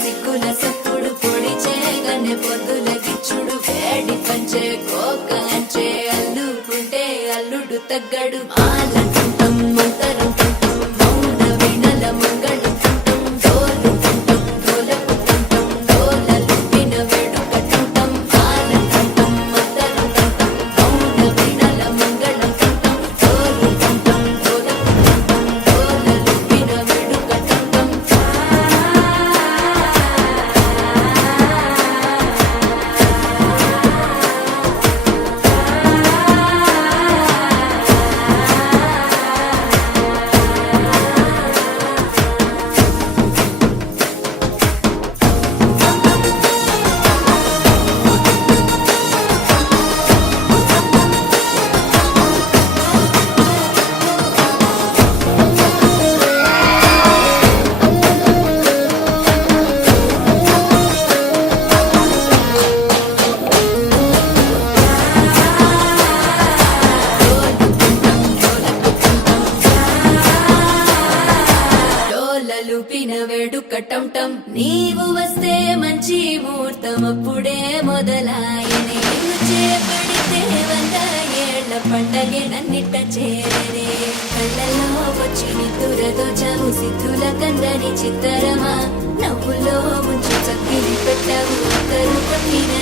సిక్కుల సప్పుడు పొడి చేయగానే పొద్దుల గిచ్చుడు వేడి పంచే కోక అంచే అల్లుకుంటే అల్లుడు తగ్గడు ఆలంటుంటాం మంతరం తుంటాం మౌన వీణల మంగళం తుంటాం డోలు తుంటాం డోలకు తుంటాం డోలలు విన వేడుక తుంటాం ఆలంటుంటాం మంతరం తుంటాం మౌన వీణల మంగళం తుంటాం డోలు తుంటాం డోలకు తుంటాం డోలలు విన వేడుక తుంటాం డోలలుపిన వేడుక టంటం నీవు వస్తే మంచి ముహూర్తం అప్పుడే మొదలాయనే నిన్ను చేపడితే 100 ఏళ్ల పండగే నన్నిట్ట చేరనే కళ్ళలో వచ్చి నిద్దురతో చావు సిద్ధుల కందని చిత్తరమా నవ్వులో ముంచి చక్కిలి పెట్టవు ఒక్కరు కొట్టిన